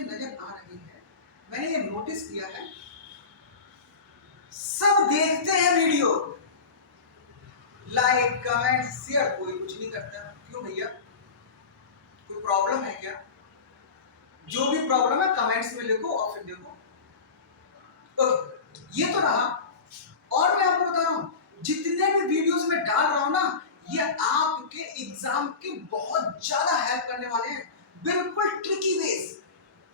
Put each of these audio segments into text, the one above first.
मुझे नजर आ रही है, मैंने ये नोटिस किया है, सब देखते हैं वीडियो, लाइक कमेंट शेयर, कोई कुछ नहीं करता। क्यों भैया, कोई प्रॉब्लम है क्या? जो भी प्रॉब्लम है कमेंट्स में लिखो और फिर देखो। ओके, ये तो रहा। और मैं आपको बता रहा हूं, जितने भी वीडियोस में डाल रहा हूं ना, ये आपके एग्जाम की बहुत ज्यादा हेल्प करने वाले हैं। बिल्कुल ट्रिकी वेज,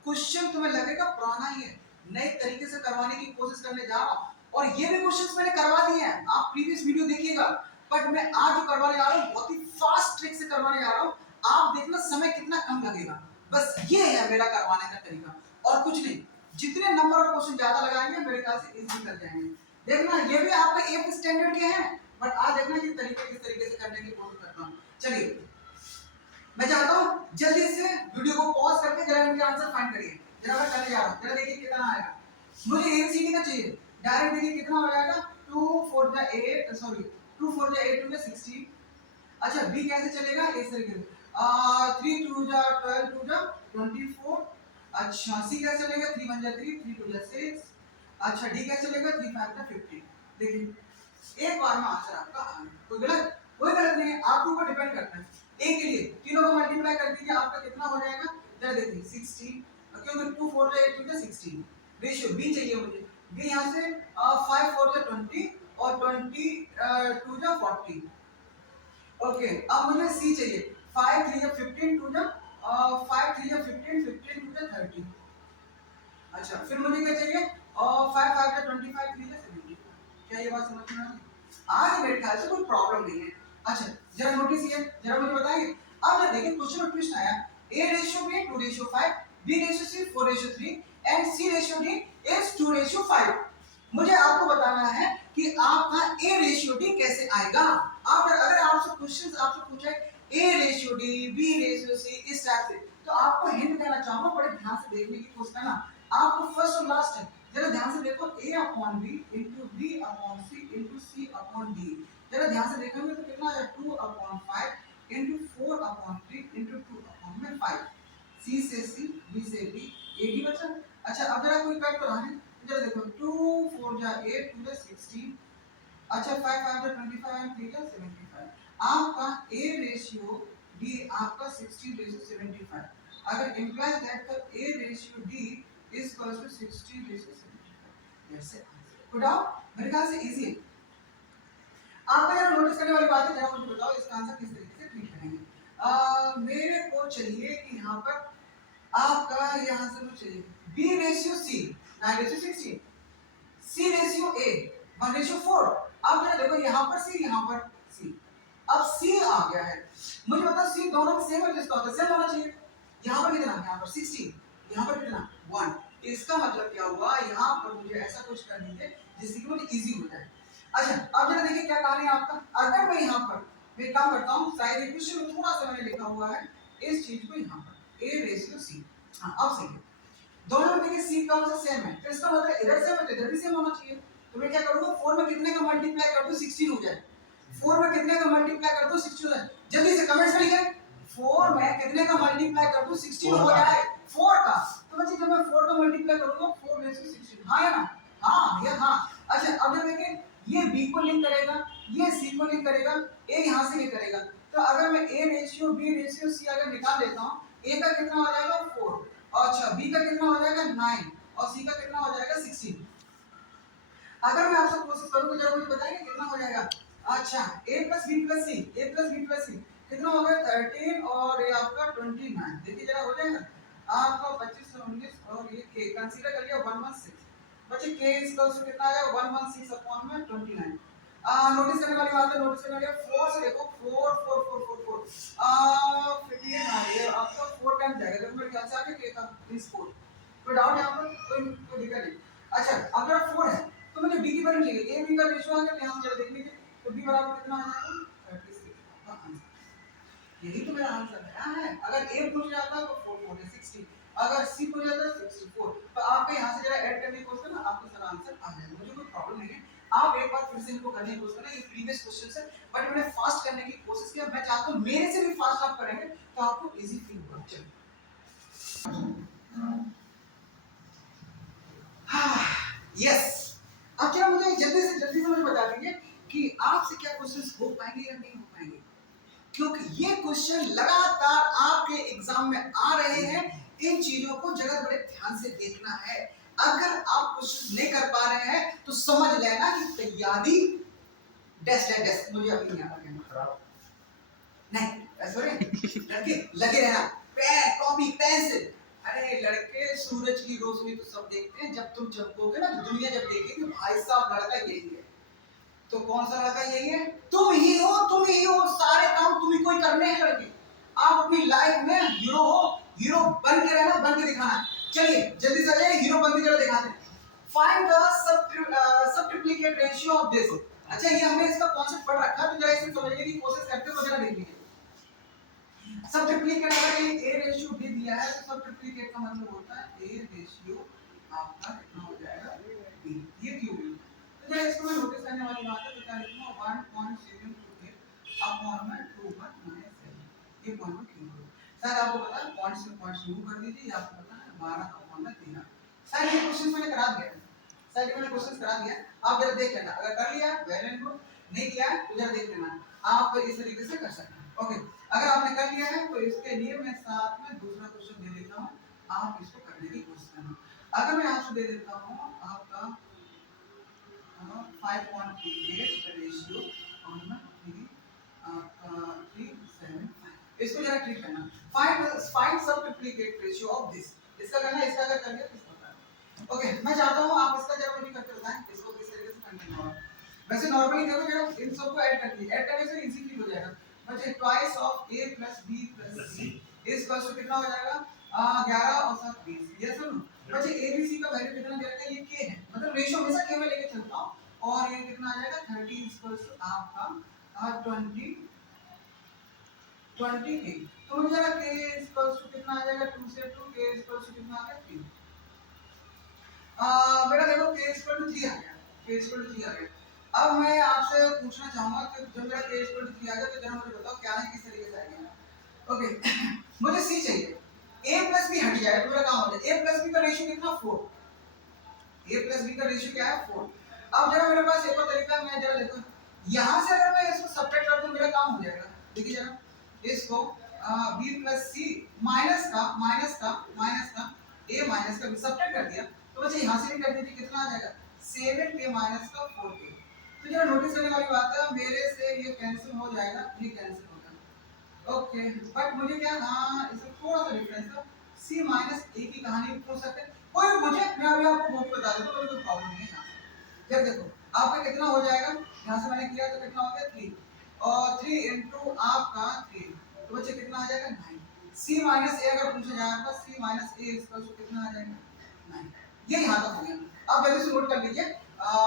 क्वेश्चन तुम्हें लगेगा पुराना ही है, नए तरीके से करवाने की कोशिश करने जा रहा हूं। और ये भी क्वेश्चंस मैंने करवा दिए हैं, आप प्रीवियस वीडियो देखिएगा। बट मैं आज जो करवाने जा रहा हूं बहुत ही फास्ट ट्रिक से करवाने जा रहा हूं। आप देखना समय कितना कम लगेगा, बस ये है मेरा करवाने का तरीका और कुछ नहीं। जितने नंबर और क्वेश्चन ज्यादा लगाएंगे मेरे ख्याल से इजी कर जाएंगे। देखना ये भी आपके 8th स्टैंडर्ड के हैं, बट आज देखना ये तरीके किस तरीके से करने की कोशिश करता हूं। चलिए, मैं चाहता हूं जल्दी से वीडियो को पॉज करके जरा इनके आंसर फाइंड करिए। जरा मैं करने जा रहा हूं, जरा देखिए कितना आएगा। मुझे एबीसीडी का चाहिए, डायरेक्ट देखिए कितना हो जाएगा। 2 4 जा 8, सॉरी 2 4 जा 8 2 जा 16। अच्छा, बी कैसे चलेगा? इस तरीके से 3 2 जा 12 2 जा 24। अच्छा, सी कैसे चलेगा? 3 1 जा 3 3 2 जा 6। अच्छा, डी कैसे चलेगा? 3 5 जा 15। देखिए एक बार में आंसर आपका आ गया। कोई गलत नहीं है, आपके ऊपर डिपेंड करता है। ए के लिए तीनों को मल्टीप्लाई कर दीजिए, आपका कितना हो जाएगा? जरा देखिए 16, क्योंकि 2 4 जा 8 2 जा 16। रेशियो बी चाहिए मुझे। बी यहां से 5 4 जा 20 और 20 2 जा 40। ओके, अब मुझे सी चाहिए। 5 3 जा 15 2 जा 5 3 जा 15 15 2 जा 30। अच्छा, फिर मुझे क्या चाहिए? 5 5 जा 25 3 जा 70। क्या ये बात समझ में आ गई? आज मेरे ख्याल से कोई प्रॉब्लम नहीं है। अच्छा, जरा नोटिस किया, जरा मुझे बताइए। अब जरा देखिए क्वेश्चन में ट्विस्ट आया। a ratio b 2 ratio 5, b ratio c 4 ratio 3 and c ratio d is 2 ratio 5। मुझे आपको बताना है कि आपका a रेशियो d कैसे आएगा। आप अगर आपसे क्वेश्चंस आपसे पूछे a ratio d b ratio c इस टाइप से, तो आपको हिंट देना चाहूंगा, बड़े ध्यान से देखने की कोशिश करना। आपको फर्स्ट और लास्ट है, जरा ध्यान से देखो। a upon b into b upon c into c upon d। जरा ध्यान से देखेंगे तो कितना है? 2 upon 5 into 4 upon 3 into 2 upon 5। c से c, b से b, a d बचा। अच्छा, अब जरा कोई कट तो रहा है, जरा देखो 2 4 जा 8 2 जा 16। अच्छा, 5 5 जा 25 and 3 जा 75। आपका a रेशियो d आपका 16 रेशियो 75। अगर implies that the a ratio d is equals to 60 ratio 75। जैसे कोई डाउट? मेरे ख्याल से इजी है। आपको जरा नोटिस करने वाली बात है, जरा मुझे बताओ इसका आंसर किस तरीके से ठीक करेंगे। मेरे को चाहिए कि यहाँ पर आपका यहाँ से मुझे चाहिए b ratio c 9 ratio 16, c ratio a 1 ratio 4। अब जरा देखो यहाँ पर c, यहाँ पर c। अब c आ गया है, मुझे बताओ c दोनों में सेम है, जिसका होता है सेम होना चाहिए। यहाँ पर कितना? यहाँ पर 16, यहाँ पर कितना? 1। इसका मतलब क्या हुआ? यहाँ पर मुझे ऐसा कुछ कर दीजिए जिससे कि मुझे इजी हो जाए। अच्छा, अब जरा देखिए क्या कहानी है आपका। अगर मैं यहाँ पर मैं काम करता हूँ, शायद इक्वेशन में थोड़ा सा मैंने लिखा हुआ है इस चीज को यहाँ पर a रेशियो c। हाँ, अब सही है। दोनों में देखिए c कौन सा सेम है, तो इसका मतलब इधर सेम है तो इधर भी सेम होना चाहिए। तो मैं क्या करूँगा? 4 में कितने का मल्टीप्लाई कर दूँ? 16 हो जाए। 4 में कितने का मल्टीप्लाई कर दूँ? 16 हो जाए। जल्दी से कमेंट्स में लिखें, 4 में कितने का मल्टीप्लाई कर दूँ? 16 हो जाए। 4 का, तो बच्चे जब मैं 4 का मल्टीप्लाई करूँगा 4 रेशियो 16। हाँ या ना? हाँ भैया हाँ। अच्छा, अब जब देखिए ये b को लिंक करेगा, ये c को लिंक करेगा, a यहाँ से लिंक करेगा। तो अगर मैं a ratio b ratio c अगर निकाल लेता हूँ, a का कितना हो जाएगा? 4। अच्छा, b का कितना हो जाएगा? 9 और c का कितना हो जाएगा? 16। अगर मैं आपसे कोशिश करूँ तो जरा मुझे बताएंगे कितना हो जाएगा? अच्छा, a plus b plus c, a plus b plus c कितना हो गया? 13 और ये आपका 29। देखिए जरा हो जाएगा आपका 25 से 19 और ये k कंसीडर कर लिया 116। बच्चे k इक्वल्स टू कितना आएगा? 116 अपॉन में 29। नोटिस करने वाली बात है, नोटिस करने वाली 4 से देखो 4 4 4 4 4 15 आ रही है आपका 4 टाइम जाएगा। देखो मेरे ख्याल से आगे k का प्लीज 4। कोई डाउट यहाँ पर? कोई दिक्कत नहीं। अच्छा, अगर 4 है तो मुझे b की वैल्यू चाहिए। a b का रेशियो आ गया, यहाँ जरा देख लीजिए, तो b बराबर कितना आ जाएगा? 36। आपका आंसर यही तो मेरा आंसर है। अगर a पूछ जाता तो 4 4 है 60, अगर c पूछ जाता 64। तो आपको यहाँ से जरा ऐड करने की कोशिश करना, आपको सारा आंसर आ जाएगा। मुझे कोई प्रॉब्लम नहीं है। आप एक बार फिर से इनको करने की कोशिश करना, ये प्रीवियस क्वेश्चन है बट मैंने फास्ट करने की कोशिश किया। मैं चाहता हूँ मेरे से भी फास्ट आप करेंगे तो आपको इजी फील होगा। चलिए यस। अब क्या मुझे जल्दी से मुझे बता दीजिए कि आपसे क्या क्वेश्चंस हो पाएंगे या नहीं हो पाएंगे, क्योंकि ये क्वेश्चन लगातार आपके एग्जाम में आ रहे हैं। इन चीजों को जगह बड़े ध्यान से देखना है। अगर आप क्वेश्चन नहीं कर पा रहे हैं तो समझ लेना कि तैयारी डेस्ट है, डेस्ट मुझे अभी नहीं आता कहना, नहीं सॉरी, लड़के लगे रहना, पेन कॉपी पेंसिल। अरे लड़के सूरज की रोशनी तो सब देखते हैं, जब तुम चमकोगे ना तो दुनिया जब देखेगी भाई साहब लड़का यही है। तो कौन सा लड़का यही है? तुम ही हो, तुम ही हो, सारे काम तुम ही को ही करने हैं लड़के। आप अपनी लाइफ में हीरो हो, हीरो बन के रहना, बन के दिखाना। चलिए जल्दी से आइए, हीरो बन के जरा दिखाते हैं। Find the subtriplicate ratio of this. अच्छा ये हमने इसका कॉन्सेप्ट पढ़ रखा है, तो जरा इसे समझने की कोशिश करते हो, जरा देख लीजिए। सबट्रिप्लिकेट अगर ये a रेशियो b दिया है तो सबट्रिप्लिकेट का मतलब होता है a रेशियो आपका कितना हो जाएगा b। ये क्यों है? तो जरा इसको मैं नोटिस करने वाली बात है, तो क्या लिखूंगा 1.728 अपॉन में 2/7। ये पॉइंट क्यों है? शायद आपको पता है, पॉइंट से पॉइंट शुरू कर दीजिए, आपको पता है 12 अपॉन में 13। शायद ये क्वेश्चन मैंने करा दिया है, शायद मैंने क्वेश्चन करा दिया, आप जरा देख लेना। अगर कर लिया वेल एंड गुड, नहीं किया तो जरा देख लेना, आप इस तरीके से कर सकते हैं। ओके, अगर आपने कर लिया है तो इसके लिए मैं साथ में दूसरा क्वेश्चन दे देता हूं, आप इसको करने की कोशिश करना। अगर मैं आपको दे देता हूं आपका 5.38 रेशियो ऑन 3 आपका 375, इसको जरा क्लिक करना। फाइंड सबट्रिप्लिकेट रेशियो ऑफ दिस, इसका करना, इसका अगर कर लिया तो इसका करना। ओके, मैं चाहता हूं आप इसका जरा मुझे करके बताएं इसको किस तरीके से कंटिन्यू होगा। वैसे नॉर्मली देखो जरा इन सबको ऐड कर दिए, ऐड करने से इजीली हो जाएगा। बचे twice of a plus b plus c इस इक्वल टू कितना हो जाएगा 11 और 7 20। ये सुनो, बचे a b c का वैल्यू कितना दे रखा है, ये k है, मतलब रेशियो हमेशा k में लेके चलता हूं। और ये कितना आ जाएगा 30 इक्वल टू आपका 20 k। तो मुझे जरा k इक्वल टू कितना आ जाएगा 2 से 2, k इक्वल टू कितना आ गया 3। बेटा देखो k इक्वल टू 3 आ गया, k इक्वल टू 3 आ गया। अब मैं आपसे पूछना चाहूंगा कि जब मेरा k इक्वल टू 3 आ गया तो जरा मुझे बताओ क्या है, किस तरीके से आएगा। ओके मुझे c चाहिए, a प्लस b हट जाए तो मेरा काम हो जाए। a प्लस b का रेशियो कितना 4, a प्लस b का रेशियो क्या है 4। अब जरा मेरे पास एक और तरीका, मैं जरा देखो यहां से अगर मैं इसको सब्ट्रैक्ट कर दूं मेरा काम हो जाएगा। देखिए जरा इसको b प्लस c माइनस का a माइनस का सब्ट्रैक्ट कर दिया तो बच्चे यहां से भी कर दीजिए, कितना आ जाएगा 7k माइनस का 4k। तो जरा नोटिस करने वाली बात है, मेरे से ये कैंसिल हो जाएगा, ये कैंसिल हो जाएगा। ओके बट मुझे क्या, हाँ इसमें थोड़ा सा डिफरेंस है, c माइनस a की कहानी भी पूछ सकते हैं कोई, मुझे मैं अभी आपको बहुत बता देता हूं, कोई प्रॉब्लम नहीं है यहाँ से। जब देखो आपका कितना हो जाएगा, यहाँ से मैंने किया तो कितना हो गया 3 और 3 इनटू आपका 3 तो बच्चे कितना आ जाएगा 9। c माइनस a अगर पूछा जाए तो c minus a equal to कितना आ जाएगा 9। ये यहाँ तक हो गया। अब जल्दी से नोट कर लीजिए,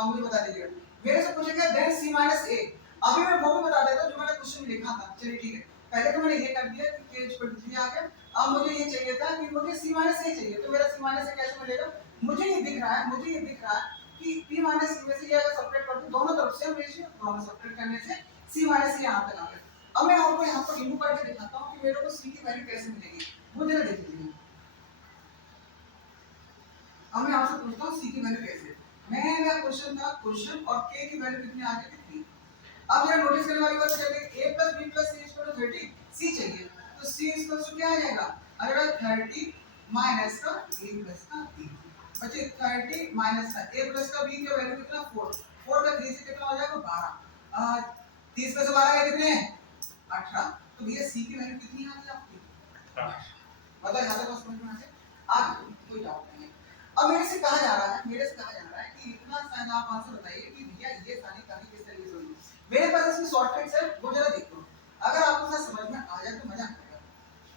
मुझे बता दीजिएगा मेरे से पूछेगा देन c माइनस a। अभी मैं वो भी बता देता हूं जो मैंने क्वेश्चन में लिखा था। चलिए ठीक है, पहले तो मैंने ये कर दिया कि k इक्वल टू 3 आ गया। अब मुझे ये चाहिए था कि मुझे c माइनस a चाहिए, तो मेरा c माइनस a कैसे मिलेगा, मुझे ये दिख रहा है कि p माइनस c में से ये अगर सब्ट्रैक्ट कर दूं दोनों तरफ से रेशियो, दोनों सब्ट्रैक्ट करने से c माइनस a यहां तक आ गया। अब मैं आपको यहां पर रिमूव करके दिखाता हूं कि मेरे को c की वैल्यू कैसे मिलेगी, वो जरा देख लीजिए। अब मैं आपसे पूछता हूं c की वैल्यू कैसे, मेरा क्वेश्चन था क्वेश्चन और k की वैल्यू कितनी आ गई थी 3। अब जरा नोटिस करने वाली बात है कि a + b + c = 30, c चाहिए तो c = क्या आ जाएगा, अगर 30 माइनस का a प्लस का b, बच्चे 30 माइनस का a प्लस का b का वैल्यू कितना 4, 4 का 3 से कितना हो जाएगा 12, 30 में से 12 का कितने 18। तो भैया c की वैल्यू कितनी आ गई आपकी 18। बताओ यहां तक समझ में आ गया, आज कोई डाउट नहीं है। अब मेरे से कहा जा रहा है कि इतना साइन आप आंसर बताइए कि भैया ये सारी कहानी किस तरीके से होगी। मेरे पास इसमें शॉर्टकट है, वो जरा देखो, अगर आपको सब समझ में आ जाए तो मजा आएगा।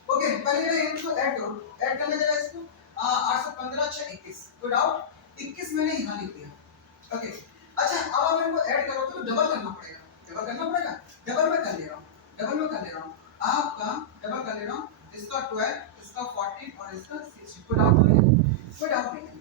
ओके पहले जरा इनको ऐड करो, ऐड करने जरा इसको 8 से 15 6 21, कोई डाउट 21 मैंने यहां लिख दिया। ओके अच्छा अब आप इनको ऐड करोगे तो डबल करना पड़ेगा, डबल में कर ले रहा हूं आपका, डबल कर ले रहा हूं इसका 12 इसका 14 और इसका 6, कोई डाउट नहीं है।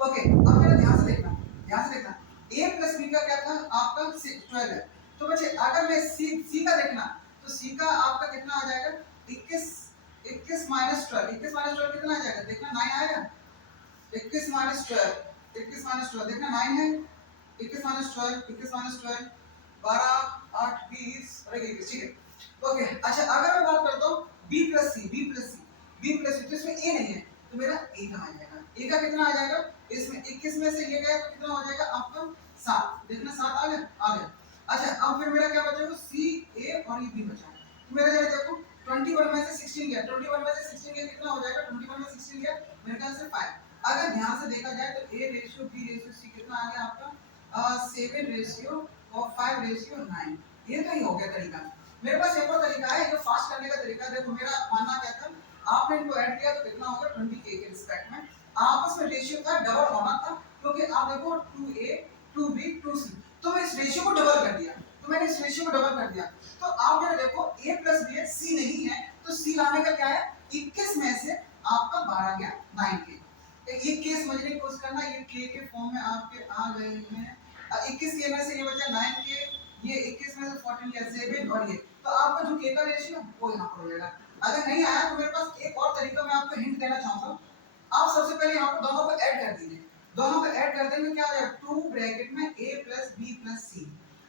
ओके अब मेरा ध्यान से देखना a प्लस b का क्या था आपका 12 है। तो बच्चे अगर मैं c का देखना तो c का आपका कितना आ जाएगा 21 माइनस 12 कितना आ जाएगा देखना 9 आएगा। 21 माइनस 12, 21 माइनस 12 देखना 9 है, 21 माइनस 12, 21 माइनस 12 12 8 20 अरे 21 ठीक है। ओके अच्छा अगर मैं बात करता हूँ b प्लस सी, b प्लस सी, b प्लस सी, तो इसमें a नहीं है तो मेरा a का आ जाएगा, a का कितना आ जाएगा, इसमें 21 में से ये गया तो कितना हो जाएगा आपका 7, देखना 7 आ गया, आ गया। अच्छा अब फिर मेरा क्या बचेगा, c a और ये b बचा, तो मेरा जरा देखो 21 में से 16 गया, 21 में से 16 गया कितना हो जाएगा, 21 में से 16 गया मेरे ख्याल से 5। अगर ध्यान से देखा जाए तो a ratio b ratio c कितना आ गया आपका 7 रेशियो और 5 रेशियो 9, ये तो ही हो गया तरीका। मेरे पास एक और तरीका है, जो फास्ट करने का तरीका है। देखो मेरा मानना क्या था, आपने इनको ऐड किया तो कितना होगा 20k के रिस्पेक्ट में, आपस में रेशियो का डबल होना था, क्योंकि आप देखो 2a 2b 2c, तो मैं इस रेशियो को डबल कर दिया, तो मैंने इस रेशियो को डबल कर दिया। तो आप जरा देखो a प्लस b है, c नहीं है, तो c लाने का क्या है, 21 में से आपका 12 गया 9k। ये k समझने की कोशिश करना, ये k के फॉर्म में आपके आ गए हैं। 21 के में से ये बचा 9k, ये 21 में से 14 गया 7 और ये, तो आपका जो k का रेशियो वो यहाँ पर हो जाएगा। अगर नहीं आया तो मेरे पास एक और तरीका मैं आपको हिंट देना चाहूंगा। आप सबसे पहले यहाँ पर दोनों को ऐड कर दीजिए, दोनों को ऐड कर देंगे क्या आ जाएगा, 2 ब्रैकेट में a plus b plus c।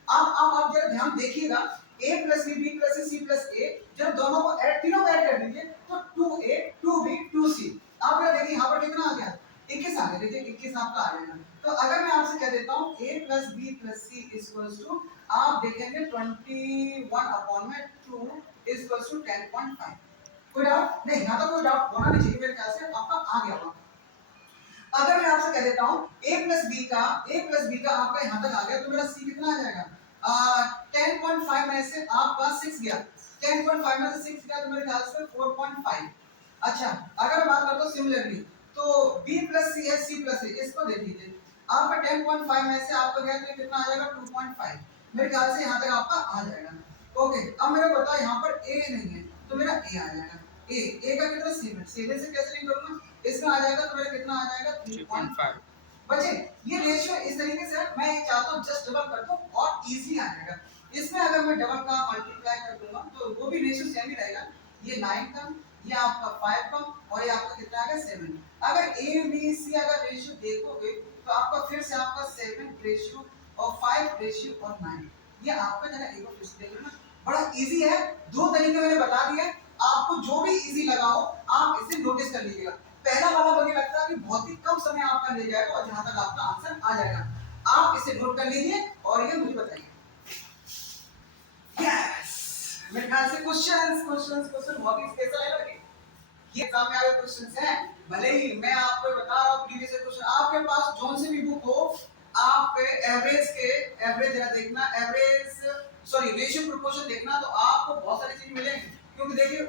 अब आप जरा ध्यान देखिएगा, a plus b b plus c c plus a, जब दोनों को ऐड, तीनों को ऐड कर दीजिए तो 2a 2b 2c। आप जरा देखिए यहाँ पर कितना आ गया, 21 आ गया, देखिए 21 आपका आ जाएगा। तो अगर मैं आपसे कह देता हूँ a plus b plus c equals to, आप देखेंगे 21 अपॉन में 2 इक्वल्स टू 10.5। कोई डाउट नहीं, यहाँ तो कोई डाउट होना नहीं चाहिए, मेरे ख्याल से आपका आ गया होगा। अगर मैं आपसे कह देता हूँ a प्लस b का आपका यहाँ तक आ गया, तो मेरा c कितना आ जाएगा, 10.5 में से आपका 6 गया, 10.5 में से 6 गया तो मेरे ख्याल से 4.5। अच्छा अगर मैं बात करता हूँ सिमिलरली, तो b प्लस c है c प्लस a, इसको देख लीजिए, आपका 10.5 में से आपका गया तो कितना आ जाएगा 2.5, मेरे ख्याल से यहाँ तक आपका आ जाएगा। ओके अब मेरे को बताओ यहाँ पर a नहीं है तो मेरा a आ जाएगा, a का कितना 7, 7 से कैसे लिंक करूँगा, इसमें आ जाएगा तो मेरा कितना आ जाएगा 3.5। बच्चे ये रेशियो इस तरीके से है, मैं ये चाहता हूँ जस्ट डबल कर दो और इजी आ जाएगा। इसमें अगर मैं डबल का मल्टीप्लाई कर दूंगा तो वो भी रेशियो सेम ही रहेगा, ये 9 का, ये आपका 5 का और ये आपका कितना आएगा 7। अगर a b c अगर रेशियो देखोगे तो आपका फिर से आपका 7 रेशियो और 5 रेशियो और 9, ये आपका जरा एक बार फिर से देख लेना, बड़ा इजी है। दो तरीके मैंने बता दिए, आपको जो भी इजी लगा हो आप इसे नोटिस कर लीजिएगा। पहला वाला मुझे लगता है कि बहुत ही कम समय आपका ले जाएगा और जहां तक आपका आंसर आ जाएगा, आप इसे नोट कर लीजिए और ये मुझे बताइए। यस मेरे ख्याल से क्वेश्चन बहुत ही स्पेशल है लगे, ये एग्जाम में आए क्वेश्चंस हैं, भले ही मैं आपको बता रहा हूं प्रीवियस क्वेश्चन, आपके पास जोन से भी बुक हो, आप एवरेज जरा देखना, रेशियो प्रोपोर्शन देखना, तो आपको बहुत सारी चीज मिलेंगी, क्योंकि देखिए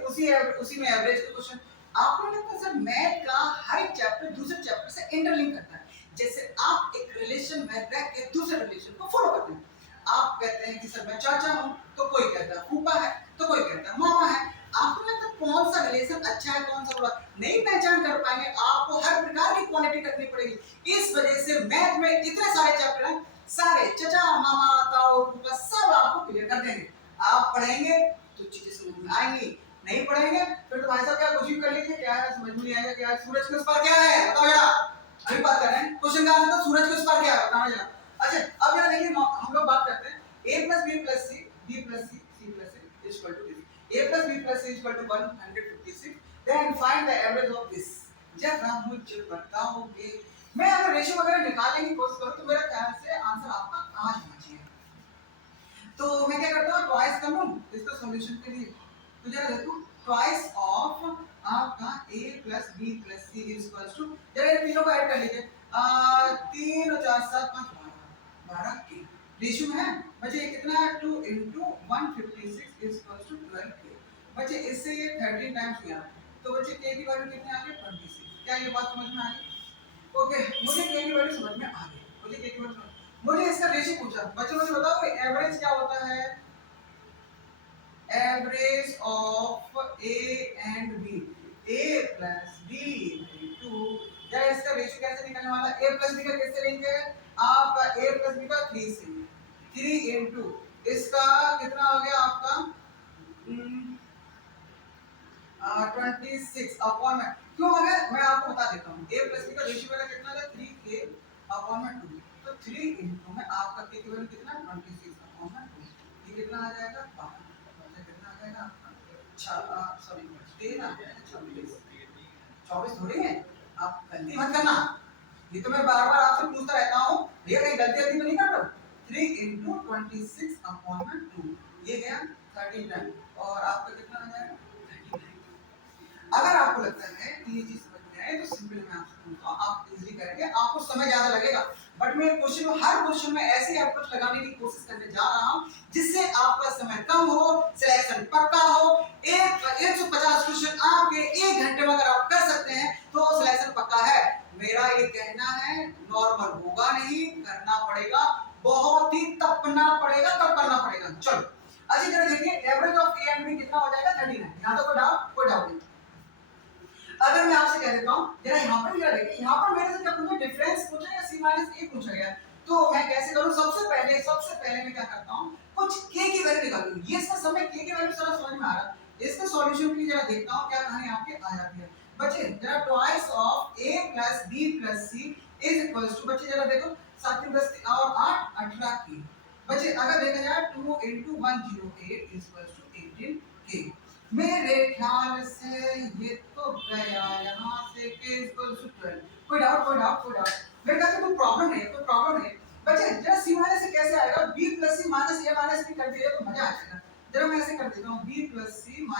उसी में एवरेज के क्वेश्चन आपको लगता है सर मैथ का हर एक चैप्टर दूसरे चैप्टर से इंटरलिंक करता है। जैसे आप एक रिलेशन में रह के दूसरे रिलेशन को फॉलो करते हैं, आप कहते हैं कि सर मैं चाचा हूं, तो कोई कहता है फूफा है, तो कोई कहता है मामा है, आपको लगता है कौन सा रिलेशन अच्छा है कौन सा बुरा, नहीं पहचान कर पाएंगे, आपको हर प्रकार की क्वालिटी रखनी पड़ेगी। इस वजह से मैथ में इतने सारे चैप्टर हैं, सारे चचा मामा ताऊ फूफा सब आपको क्लियर कर देंगे। आप पढ़ेंगे तो चीजें समझ में आएंगी, नहीं पढ़ेंगे फिर तो भाई साहब क्या कुछ भी कर लीजिए, क्या है समझ में नहीं आएगा, क्या है सूरज के उस पार क्या है बताओ जरा, अभी बात कर रहे हैं क्वेश्चन का आंसर, सूरज के उस पार क्या है बताओ जरा। अच्छा अब जरा देखिए हम लोग बात करते हैं a plus b plus c b plus c c plus a is equal to this, a plus b plus c is equal to 156, then find the average of this। जरा मुझे बताओगे, मैं अगर रेशियो वगैरह निकालने की कोशिश करूं तो मेरा ख्याल से आंसर आपका आ जाना चाहिए, तो मैं क्या करता हूं ट्वाइस कर लूं इसका सॉल्यूशन के लिए, तो जरा देखो ट्वाइस ऑफ आपका a plus b plus c is equal to, जरा इन तीनों को ऐड कर लीजिए, 3 और 4 7 5 12 के रेशियो में है बच्चे, ये कितना है 2 into 156 is equal to 12 के बच्चे, इससे ये 13 टाइम्स गया, तो बच्चे k की वैल्यू कितनी आ गई 26। क्या ये बात समझ में आ गई? ओके मुझे k की वैल्यू समझ में आ गई, मुझे k की वैल्यू, मुझे इसका रेशियो पूछा बच्चों, मुझे बताओ एवरेज क्या होता है, average of a and b, a plus b by 2, या इसका रेशियो कैसे निकलने वाला है, a plus b का कैसे लेंगे, आपका a plus b का 3 से 3 into इसका कितना हो गया आपका 26 अपॉन में, क्यों आ गया मैं आपको बता देता हूँ। a प्लस b का रेशियो मेरा कितना है 3k अपॉन में 2, तो 3 इनटू में आपका k की वैल्यू कितना 26 अपॉन में 2, ये कितना आ जाएगा 12, कितना आ जाएगा आपका सॉरी 13 आ जाएगा 24 थोड़ी है, आप गलती मत करना, ये तो मैं बार बार आपसे पूछता रहता हूँ भैया कहीं गलती तो नहीं कर रहे हो। 3 इंटू 26 अपॉन में 2 ये गया 39 और आपका कितना आ जाएगा 39। अगर आपको लगता है कि ये चीज समझ में आए तो सिंपल मैं आपसे पूछता हूँ, आप इजीली करेंगे, आपको समय ज्यादा लगेगा, बट मैं हर क्वेश्चन में ऐसी अप्रोच लगाने की कोशिश करने जा रहा हूँ जिससे आपका समय कम हो, सिलेक्शन पक्का हो। 150 क्वेश्चन आपके 1 घंटे में अगर आप कर सकते हैं तो सिलेक्शन पक्का है। मेरा ये कहना है नॉर्मल होगा नहीं, करना पड़ेगा, बहुत ही तपना पड़ेगा, तब करना पड़ेगा। चलो अच्छी तरह देखिए, average of A and B कितना हो जाएगा 39। यहां तो कोई डाउट नहीं। अगर मैं आपसे कह देता हूं जरा यहां पर जरा देखिए, यहां पर मेरे से क्या पूछा, डिफरेंस पूछा या c - a पूछा गया, तो मैं कैसे करूं, सबसे पहले मैं क्या करता हूं, कुछ k की वैल्यू निकालूं। ये इसका समय k की वैल्यू सारा समझ में आ रहा है, इसका सॉल्यूशन की जरा देखता हूं क्या कहानी आपके आ जाती है। बच्चे जरा twice of a + b + c = बच्चे जरा देखो 7 × 10 और 8 18 k। बच्चे अगर देखा जाए 2 × 108 = 18k। मेरे ख्याल से ये तो गया यहाँ से k = 12। कोई डाउट मेरे ख्याल से कोई प्रॉब्लम नहीं। बच्चे जरा c माइनस से कैसे आएगा, b + c - a - b कर दिया तो मजा आ जाएगा। जरा मैं ऐसे कर देता हूँ, b + c - a - b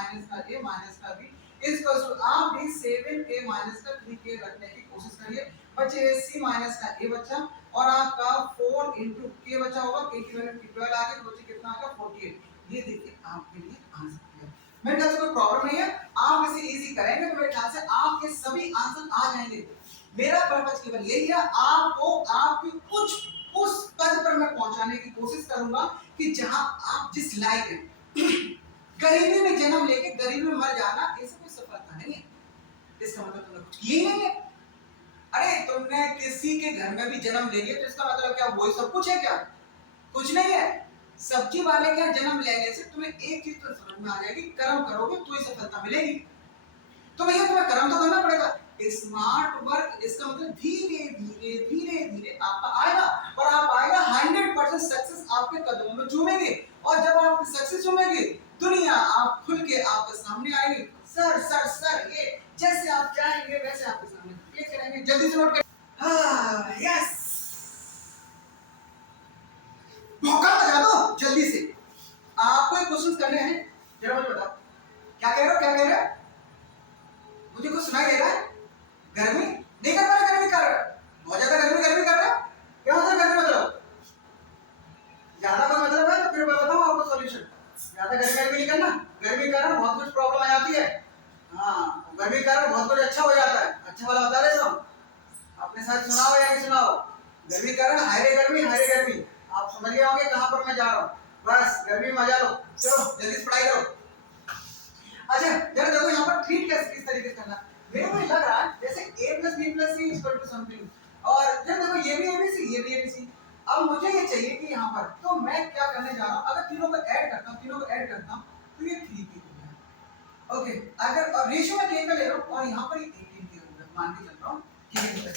आप भी 7k - 3k रखने की कोशिश करिए। बच्चे c माइनस का a बचा और आपका 4 × k बचा होगा, k की वैल्यू 12 आ गई, तो बच्चे कितना आ गया 48। ये देखिए आपके लिए आंसर है। मेरे ख्याल से कोई प्रॉब्लम नहीं है, आप इसे इजी करेंगे तो मेरे ख्याल से आपके सभी आंसर आ जाएंगे। मेरा पर्पस केवल यही है, आपको आपकी कुछ उस पद पर मैं पहुंचाने की कोशिश करूंगा कि जहां आप जिस लायक हैं। गरीबी में जन्म लेके गरीबी में मर जाना ऐसा कोई सफलता नहीं है, इसका मतलब तुमने कुछ किया ही नहीं है। अरे तुमने किसी के घर में भी जन्म ले लिया तो इसका मतलब क्या वही सब कुछ है क्या, कुछ नहीं है। सब्जी वाले के जन्म लेने से तुम्हें एक चीज तो समझ में आ जाएगी, कर्म करोगे तो ही सफलता मिलेगी। तो भैया तुम्हें कर्म तो करना पड़ेगा। स्मार्ट वर्क इसका मतलब धीरे धीरे आपका आएगा और आप आएगा 100% सक्सेस आपके कदमों में चूमेगी। और जब आप सक्सेस चूमेगी दुनिया आप खुल के आपके सामने आएगी। सर ये जैसे आप चाहेंगे वैसे आपके सामने क्लिक करेंगे। जल्दी से नोट कर, हाँ यस, भौंका बजा दो जल्दी से। आपको एक क्वेश्चन करने हैं, जरा मुझे बताओ क्या कह रहे हो मुझे कुछ सुनाई दे रहा है। गर्मी नहीं कर पा रहे, गर्मी कर रहे हो, बहुत ज्यादा गर्मी कर रहे हो, क्या मतलब गर्मी मतलब, ज्यादा कोई मतलब है तो फिर मैं बताऊं आपको सॉल्यूशन। ज्यादा गर्मी नहीं करना, गर्मी करना बहुत कुछ प्रॉब्लम आ जाती है। हाँ गर्मी करना बहुत कुछ अच्छा हो जाता है, अच्छा वाला बता रहे सब अपने साथ सुनाओ या नहीं सुनाओ। गर्मी करना हाय गर्मी, आप समझ गए होंगे कहां पर मैं जा रहा हूं। बस गर्मी में मजा लो, चलो जल्दी से पढ़ाई करो। अच्छा जरा देखो यहाँ पर ट्रीट किस तरीके से करना, मेरे को लग रहा है जैसे a + b + c = समथिंग, और जरा देखो ये भी abc। अब मुझे ये चाहिए कि यहाँ पर तो मैं क्या करने जा रहा हूँ, अगर तीनों को ऐड करता हूँ तो ये 3k हो गया। ओके अगर रेशियो में k का ले रहा हूँ और यहाँ पर 18k हो गया, मान के चल रहा हूँ ठीक है।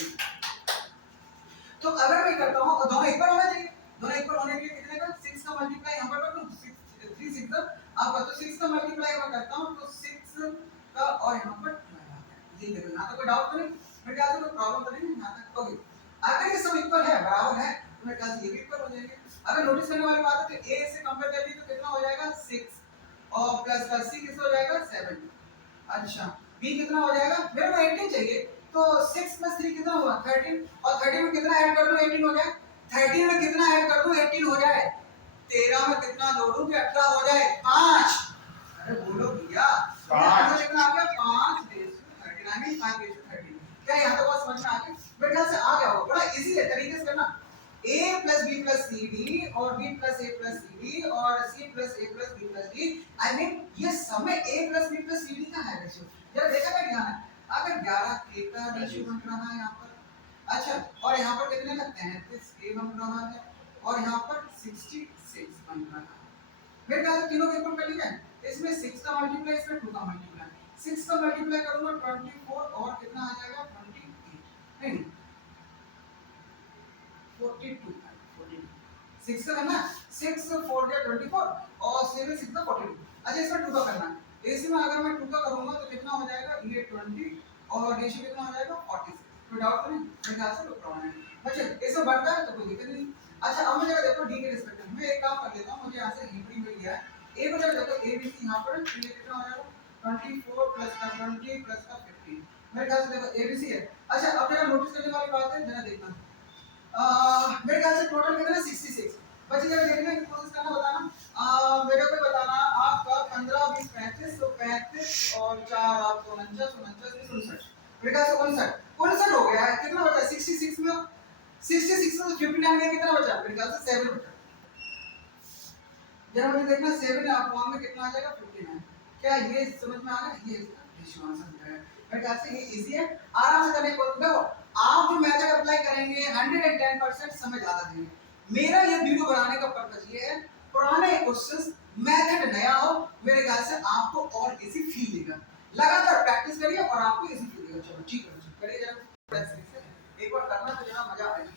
तो अगर मैं करता हूँ दोनों इक्वल होना चाहिए, दोनों इक्वल होने के लिए कितने का 6 का मल्टीप्लाई यहाँ पर कर दूं, 6 3 6 अब तो 6 का मल्टीप्लाई मैं करता हूँ तो 6 का और यहाँ पर 12 आता है। ये देखो यहाँ तो कोई डाउट तो नहीं, मेरे ख्याल से कोई प्रॉब्लम तो नहीं है यहाँ तक। ओके अगर ये सब इक्वल है बराबर है तो मेरे ख्याल से ये भी इक्वल हो जाएंगे। अगर नोटिस करने वाली बात है तो a से कंपेयर कर ली तो कितना हो जाएगा 6 और प्लस c कितना हो जाएगा 7। अच्छा b कितना हो जाएगा, मेरे को 18 चाहिए तो 6 + 3 कितना हुआ 13 और 13 में कितना ऐड कर दूं 18 हो जाए, 13 में कितना ऐड कर दूं 18 हो जाए, 13 में कितना जोड़ूं कि 18 हो जाए 5। अरे बोलो भैया 5 कितना आ गया 5 39 5 13। क्या यहां तक बात समझ में आ गई, मेरे ख्याल से आ गया होगा, बड़ा इजी है तरीके से करना। a + b + cd और b + a + cd और c + a + b + d, I mean ये समय a + b + cd का है रेशियो। जरा देखा क्या ध्यान है, अगर 11k का रेशियो बन रहा है यहाँ पर, अच्छा और यहाँ पर कितने का 33k बन रहा है और यहाँ पर 66 बन रहा है। मेरे ख्याल से तीनों के ऊपर कर लिया है, इसमें 6 का मल्टीप्लाई इसमें 2 का मल्टीप्लाई, 6 का मल्टीप्लाई करूंगा 24 और कितना आ जाएगा 28 नहीं 42 6 का करना 6 4 जा 24 और 7 6 का 42। अच्छा इसमें 2 का करना है। इसमें अगर मैं 2 का करूंगा तो कितना हो जाएगा ये 20 और रेशियो कितना हो जाएगा 46। कोई डाउट तो नहीं? मेरे ख्याल से तो है बच्चे इसमें बढ़ता है तो कोई दिक्कत नहीं। अच्छा अब मैं जरा देखो डी के रिस्पेक्ट में मैं एक काम कर लेता हूं मुझे यहां से हिब्री मिल गया है। ए को जरा देखो ए बी सी यहां पर ये कितना हो जाएगा 24 प्लस का 20 प्लस का 15। मेरे ख्याल से देखो ए बी सी है। अच्छा अब जरा नोटिस करने वाली बात है जरा देखना मेरे ख्याल से टोटल कितना है 66। बच्चे जरा देखने की कोशिश करना बताना मेरे को बताना आपका 15 20 35 तो 35 और 4 आपको 49 49 59 मेरे ख्याल से 59 हो गया है। कितना बचा 66 में 66 में 59 में कितना बचा मेरे ख्याल से 7 बचा। जरा मुझे देखना 7 अपॉन में कितना आ जाएगा 59। क्या ये समझ में आ गया? ये इसका रेशियो आंसर है। मेरे ख्याल से ये इजी है आराम से करने को देखो आप जो मेथड अप्लाई करेंगे 110% समझ आ जाएंगे। मेरा ये वीडियो बनाने का पर्पस ये है पुराने क्वेश्चंस मेथड नया हो मेरे ख्याल से आपको और इजी फील देगा। लगातार प्रैक्टिस करिए और आपको इजी फील देगा। चलो ठीक है करिए जरा एक बार करना तो जरा मजा आएगा।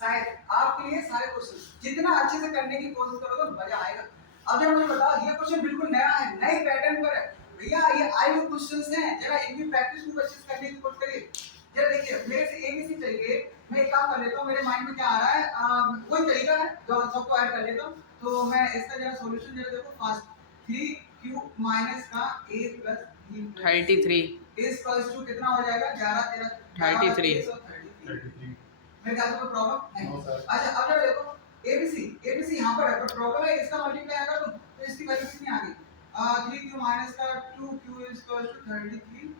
शायद आपके लिए सारे क्वेश्चन जितना अच्छे से करने की कोशिश करोगे मजा आएगा। अब जब मुझे बताओ ये क्वेश्चन बिल्कुल नया है नए पैटर्न पर है भैया ये आई हुए क्वेश्चंस हैं जरा इनकी प्रैक्टिस को अच्छे से करने की कोशिश करिए। जरा देखिए मेरे से एबीसी चाहिए मैं एक काम कर लेता हूं मेरे माइंड में क्या आ रहा है कोई तरीका है जो सबको ऐड कर लेता हूं तो मैं इसका जरा सॉल्यूशन जरा देखो फास्ट 3q माइनस का a plus b 33 is equals to कितना हो जाएगा 11 13 33 मेरे ख्याल से कोई प्रॉब्लम नहीं। अच्छा अब जरा देखो एबीसी यहां पर है पर प्रॉब्लम है इसका मल्टीप्लाई अगर तुम तो इसकी वैल्यू कितनी आ गई 3q माइनस का 2q इज इक्वल टू 33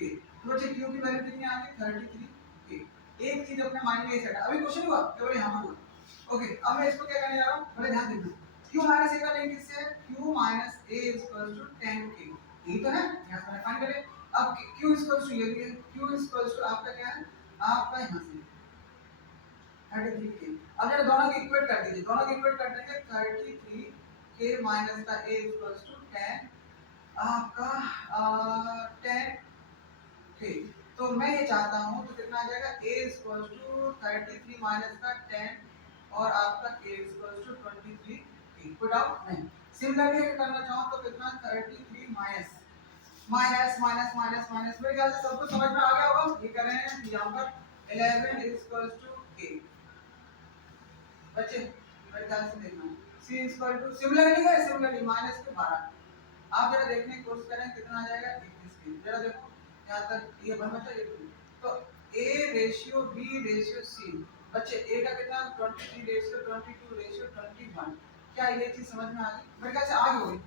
के तो बच्चे q की वैल्यू कितनी आ गई 33 के। एक चीज अपने माइंड में ये सेट है अभी क्वेश्चन हुआ केवल यहां पर हुआ। ओके अब मैं इसको क्या करने जा रहा हूं बड़े ध्यान देना q माइनस a का लिंक किससे है q minus a is equal to 10k यही तो है यहां से फाइंड करें। अब q इज इक्वल टू ये भी है q इज इक्वल टू आपका क्या है आपका यहां से 33 के। अब जरा दोनों को इक्वेट कर दीजिए दोनों को इक्वेट कर देंगे 33 के माइनस का a इक्वल्स टू 10 आपका 10 के। तो मैं ये चाहता हूं तो कितना आ जाएगा a इक्वल्स टू 33 माइनस का 10 और आपका a इक्वल्स टू 23 के। कोई डाउट नहीं। सिमिलरली अगर करना चाहो तो कितना 33 minus minus minus minus minus मेरे ख्याल से सबको समझ में आ गया होगा ये कर रहे हैं यहां पर 11 इक्वल्स टू k बच्चे मेरे ख्याल से देखना c equal two similarly minus के 12 आप जरा देखने की कोशिश करें कितना आ जाएगा 21 के। जरा देखो यहां तक ये बन बचा ये तो a ratio b ratio c बच्चे a का कितना 23 रेशियो 22 रेशियो 21 क्या ये चीज समझ में आ गई मेरे ख्याल से आ गई होगी।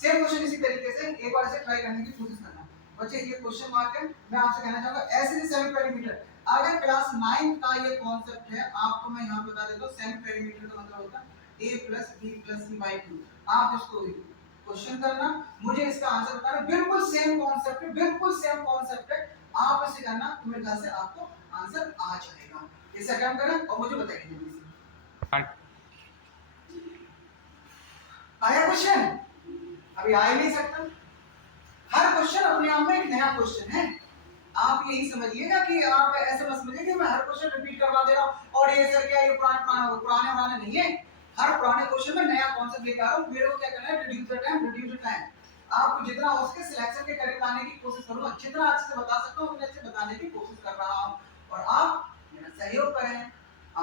सेम क्वेश्चन इसी तरीके से एक बार से ट्राई करने की कोशिश करना बच्चे ये क्वेश्चन मार्क है मैं आपसे कहना चाहूंगा ऐसे ही सेमी पेरीमीटर अगर क्लास 9 का ये कॉन्सेप्ट है आपको मैं यहां बता देता हूं सेमी पेरीमीटर का मतलब होता है a + b + c / 2 आप इसको क्वेश्चन करना मुझे इसका आंसर बताना बिल्कुल सेम कॉन्सेप्ट है बिल्कुल सेम कॉन्सेप्ट है आप इसे करना तो मेरे ख्याल से आपको आंसर आ जाएगा। इसे अटेम्प्ट करें और मुझे बताइए जल्दी से आया क्वेश्चन अभी आ ही नहीं सकता। हर क्वेश्चन अपने आप में एक नया क्वेश्चन है आप यही समझिएगा कि आप ऐसे मत समझिए कि मैं हर क्वेश्चन रिपीट करवा दे रहा हूं और ये सर क्या ये पुराने नहीं है। हर पुराने क्वेश्चन में नया कॉन्सेप्ट लेकर आ रहा हूं मेरे को क्या करना है रिड्यूस द टाइम आपको जितना हो सके सिलेक्शन के करीब लाने की कोशिश करूंगा जितना अच्छे से बता सकता हूं उतने अच्छे बताने की कोशिश कर रहा हूं और आप मेरा सहयोग करें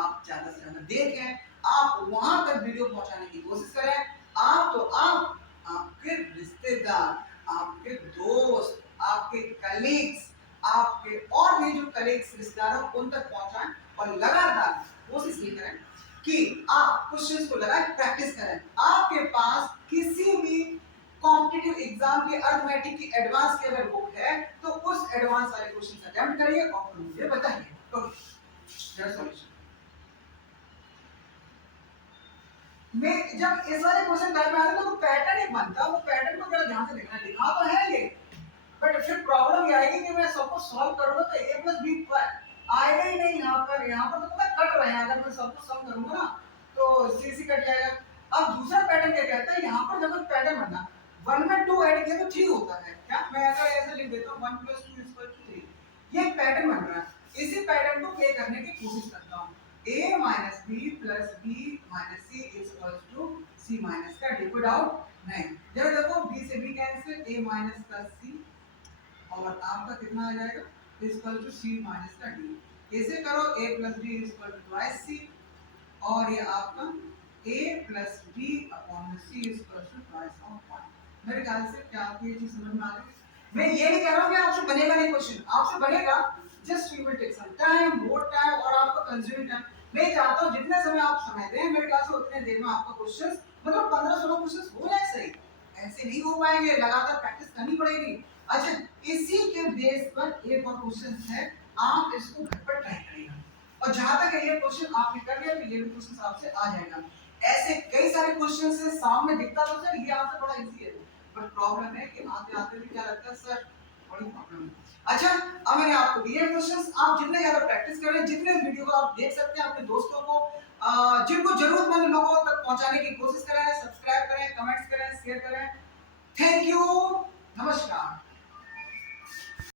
आप ज्यादा से ज्यादा देखें आप वहां तक वीडियो पहुंचाने की कोशिश करें आप तो आप आपके रिश्तेदार आपके दोस्त आपके कलीग्स आपके और भी जो कलीग्स रिश्तेदार हो उन तक पहुंचाएं और लगातार कोशिश ये करें कि आप क्वेश्चंस को लगाए प्रैक्टिस करें। आपके पास किसी भी कॉम्पिटिटिव एग्जाम की अरिथमेटिक की एडवांस की अगर बुक है तो उस एडवांस वाले क्वेश्चन अटेम्प्ट करिए और मुझे बताइए ओके सॉल्यूशन मैं जब इस वाले क्वेश्चन टाइप में आता है तो पैटर्न एक बनता है वो पैटर्न को जरा ध्यान से देखना लिखा तो है ये बट फिर प्रॉब्लम ये आएगी कि मैं सबको सॉल्व करूंगा तो a + b आएगा ही नहीं यहाँ पर तो पता कट रहे हैं अगर मैं सबको सम करूंगा ना तो c कट जाएगा। अब दूसरा पैटर्न क्या कहता है यहाँ पर जब पैटर्न बनना 1 में 2 ऐड किया तो 3 होता है क्या? मैं अगर ऐसे लिख देता हूँ 1 + 2 = 3, ये एक पैटर्न बन रहा है। इसी पैटर्न को प्ले करने की कोशिश करता हूँ। a - b + b - c = c - का डी। कोई डाउट नहीं। जरा देखो b से b कैंसिल, a - का c और आपका कितना आ जाएगा इक्वल टू c माइनस का d। कैसे करो a + d equal to twice c और ये आपका a + d upon c equal to twice of 1। मेरे ख्याल से क्या आपको ये चीज समझ में आ गई? मैं ये नहीं कह रहा हूं कि आपसे बनेगा नहीं क्वेश्चन, आपसे बनेगा, just you will take some time, more time और आपका कंज्यूमिंग टाइम। मैं चाहता हूं जितने समय आप समय दें मेरे ख्याल से उतने देर में आपका क्वेश्चन मतलब 15-16 क्वेश्चन हो जाए सही। ऐसे नहीं हो पाएंगे, लगातार प्रैक्टिस करनी पड़ेगी। अच्छा, इसी के बेस पर एक और क्वेश्चन है, आप इसको घर पर ट्राई करिएगा और जहां तक ये क्वेश्चन आपने कर लिया तो ये भी क्वेश्चन आपसे आ जाएगा। ऐसे कई सारे क्वेश्चन से सामने दिखता तो सर ये आंसर बड़ा इजी है, पर प्रॉब्लम है कि आते आते भी क्या लगता है सर बड़ी प्रॉब्लम है। अच्छा, अब मैंने आपको दिए क्वेश्चंस, आप जितने ज्यादा प्रैक्टिस करें, जितने वीडियो को आप देख सकते हैं अपने दोस्तों को जिनको जरूरतमंद लोगों तक पहुंचाने की कोशिश करें, सब्सक्राइब करें, कमेंट्स करें, शेयर करें। थैंक यू, नमस्कार।